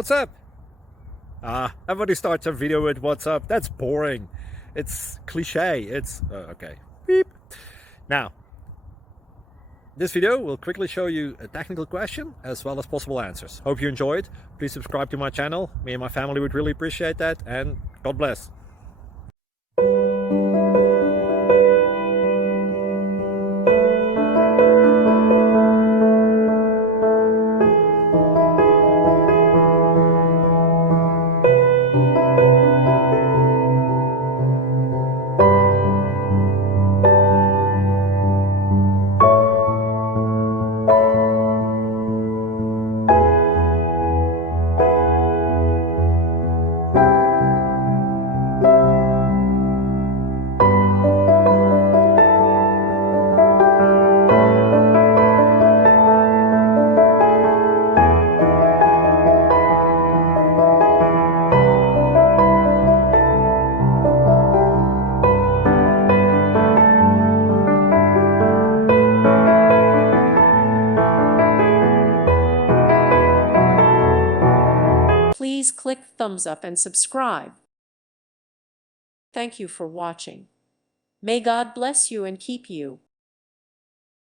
What's up? Everybody starts a video with what's up. That's boring. It's cliche. It's okay. Beep. Now, this video will quickly show you a technical question as well as possible answers. Hope you enjoyed. Please subscribe to my channel. Me and my family would really appreciate that, and God bless. Please click thumbs up and subscribe. Thank you for watching. May God bless you and keep you.